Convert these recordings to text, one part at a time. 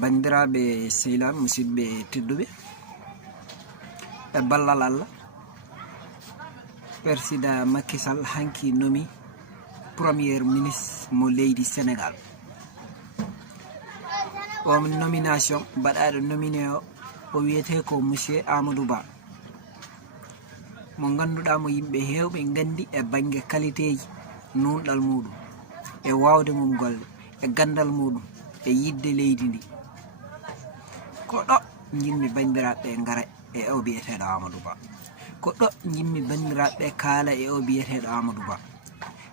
bandiraɓe sehilal musidɓe tedduɓe e ballal Allah président Macky Sall hanki nomi premier ministre mo leydi Sénégal. O nomination baɗaɗo nominé o wiyete ko monsieur Amadou Ba mo ganduɗa mo yimɓe hewɓe gandi e banggue qualité ji nunɗal muɗum e wawde mum golle e gandal muɗum e yidde leydi ndi ko ɗo jimmi bandiraɓe gara e o biyeteɗo Amadou Ba ko ɗo jimmi bandiraɓe kaala e o biyeteɗo Amadou Ba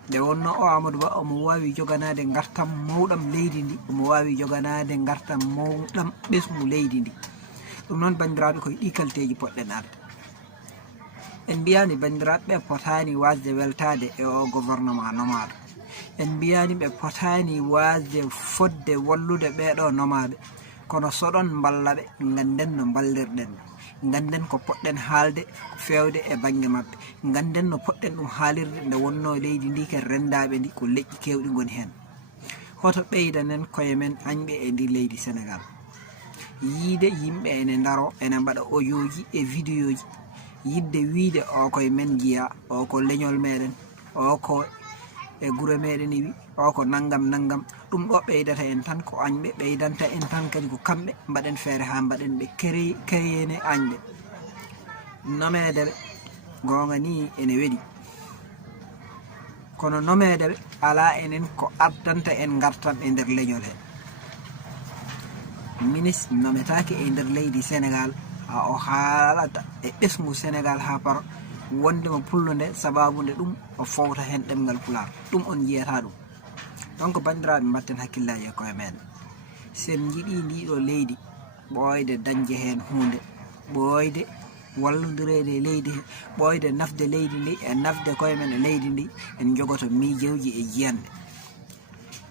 nde wonno o Amadou Ba omo wawi joganade gartam mawɗam leydi ndi omo wawi joganade gartam mawɗam ɓesmu leydi ndi ɗum noon bandiraɓe koye ɗi kalteji poɗɗen arde en mbiyani bandiraɓe potani wasde weltade e o gouvernement nomaɗo en mbiyani ɓe potani wasde fodde wallude ɓeɗo nomaɓe kono soɗon ballaɓe ganden no ballirɗen ganden ko poɗɗen haalde fewde e banggue mabɓe ganden no poɗɗen ɗum haalirde nde wonno leydi ndi ken rendaɓe ndi ko leƴƴi kewɗi goni hen hoto ɓeydanen koye men añɓe e ndi leydi Sénégal yiide yimɓe ene daro ene mbaɗa audio ji e vidéo ji yidde wiide o koye men jiya o ko leñol meɗen o ko e guure meɗen wi o ko naggam ɗum ɗo ɓeydata en tan ko añɓe ɓeydanta en tan kadi ko kamɓe mbaɗen feere ha mbaɗen ɓe créene añɓe nomedeɓe gonga ni ene weɗi kono nomedeɓe ala enen ko addanta en gartam e nder leñol he ministre nometake e nder leydi Sénégal ha o haalata e ɓesgu Sénégal ha par wondema pullo nde sababu nde ɗum o fowta hen ɗemgal pular ɗum on jiyata ɗum donc bandiraɓe mbatten hakkillaji e koye men sen jiiɗi ndiɗo leydi ɓoyde dañde hen hunde ɓoyde wallodirede leydi he ɓoyde nafde leydi ndi e nafde koye men e leydi ndi en jogoto miijewji e jiyande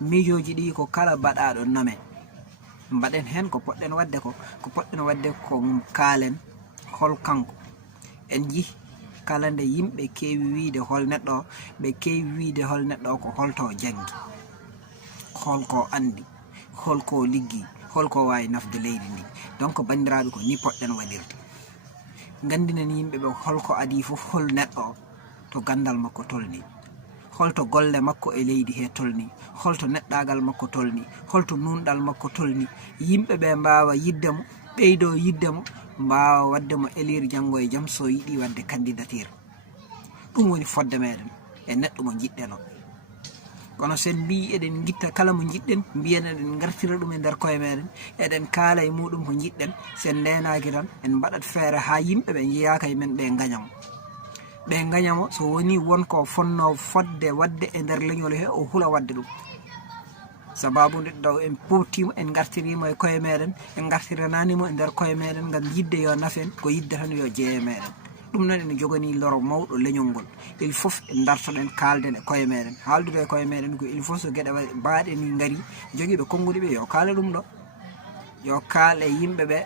miijoji ɗi ko kala baɗaɗo nome mbaɗen hen ko poɗɗen wadde ko poɗɗen wadde ko kaalen hol kanko en jii kala nde yimɓe kewi wiide hol neɗɗo ɓe kewi wiide hol neɗɗo ko holto janggi holko andi holko liggi holko wawi nafde leydi ndi donc bandiraɓe ko ni poɗɗen waɗirde gandinen yimɓeɓe holko adi foof hol neɗɗo to gandal makko tolni holto golle makko e leydi he tolni holto neɗɗagal makko tolni holto nunɗal makko tolni yimɓeɓe mbawa yiddemo ɓeydo yiddemo mbawa waddemo élire janggo e jaam so yiiɗi wadde candidature ɗum woni fodde meɗen e neɗɗo mo jiɗɗen o kono sen mbi eɗen guitta kala mo jiɗɗen mbiyen eɗen gartira ɗum e nder koye meɗen eɗen kaala e muɗum ko jiɗɗen sen ndenaki tan en mbaɗat feere ha yimɓeɓe jeyaka e men ɓe gañamo so woni wonko fonno fodde wadde e nder leñol he o huula wadde ɗum sababu nde daw en powtima en gartirimo e koye meɗen en gartirananimo e nder koye meɗen gam yidde yo nafen ko yidde tan yo jeeye meɗen ɗum noon ene jogani loro mawɗo leñol ngol ilfof en dartoɗen kalden e koye meɗen haaldude e koye meɗen ko ilfof so gueɗe mbaɗe ni gaari joguiɓe konguɗi ɓe yo kaala ɗum ɗo yo kaal e yimɓeɓe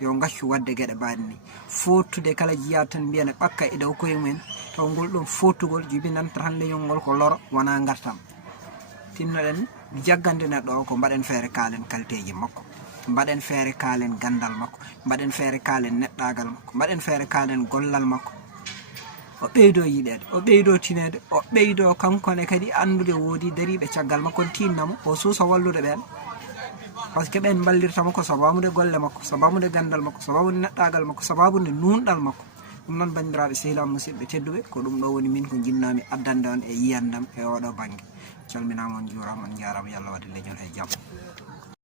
yo gaccu wadde gueɗe mbaɗe ni fottude kala jiya tan mbiyana ɓakka e dow koye mumen taw ngol ɗon fottugol jibinanta tan leñol ngol ko loro wona gartam tinnoɗen jaggande neɗɗo o ko mbaɗen feere kaalen qualité makko mbaɗen feere kaalen gandal makko mbaɗen feere kaalen neɗɗagal makko mbaɗen feere kaalen gollal makko o ɓeydo yiɗede o ɓeydo tinede o ɓeydo kankone kadi andude woodi dariɓe caggal makko tinnamo o suusa wallude ɓen par ce que ɓen ballirtamo ko sababude golle makko sababude gandal makko sababude neɗɗagal makko sababude nunɗal makko ɗum noon bandiraɓe sehilal musidɓe tedduɓe ko ɗum ɗo woni min ko jinnami addande on e yiyandam e oɗo banggue calminama on juurama on jarama yo Allah waɗe leñol e jaam.